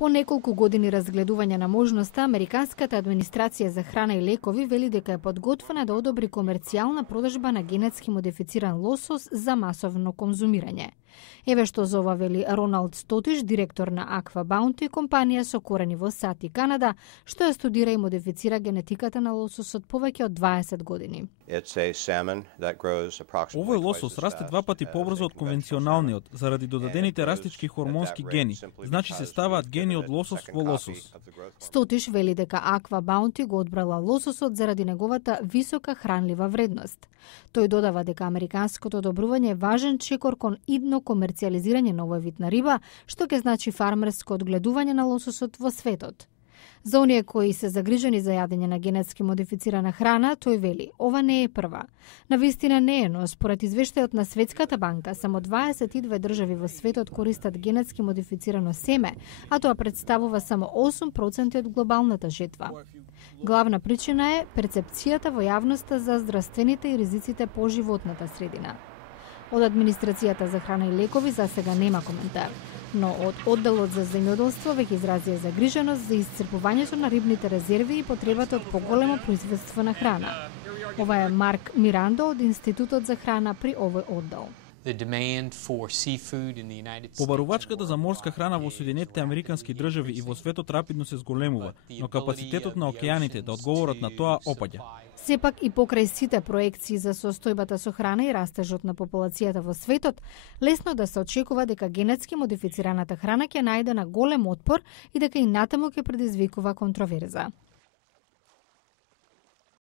По неколку години разгледување на можноста, Американската администрација за храна и лекови вели дека е подготвена да одобри комерцијална продажба на генетски модифициран лосос за масовно конзумирање. Еве што за ова вели Роналд Стотиш, директор на Aqua Bounty, компанија со корени во САД и Канада, што ја студира и модифицира генетиката на лососот повеќе од 20 години. Овој лосос расте 2 пати побрзо од конвенционалниот, заради додадените растички хормонски гени. Значи се ставаат гени од лосос во лосос. Стотиш вели дека Aqua Bounty го одбрала лососот заради неговата висока хранлива вредност. Тој додава дека американското одобрување е важен чекор кон идно комерцијализирање на овој вид на риба, што ќе значи фармерско одгледување на лососот во светот. За оние кои се загрижени за јадење на генетски модифицирана храна, тој вели, ова не е прва. Навистина не е, но според извештајот на Светската банка, само 22 држави во светот користат генетски модифицирано семе, а тоа представува само 8% од глобалната жетва. Главна причина е перцепцијата во јавноста за здравствените и ризиците по животната средина. Од администрацијата за храна и лекови за сега нема коментар, но од одделот за земјоделство веќе изразија загриженост за исцрпувањето на рибните резерви и потребата од поголемо производство на храна. Ова е Марк Мирандо од Институтот за храна при овој оддел. Побарувачката за морска храна во Соединетите Американски држави и во светот рапидно се зголемува, но капацитетот на океаните да одговорат на тоа опаѓа. Сепак и покрај сите проекции за состојбата со храна и растежот на популацијата во светот, лесно да се очекува дека генетски модифицираната храна ќе најде на голем отпор и дека и натаму ќе предизвикува контроверза.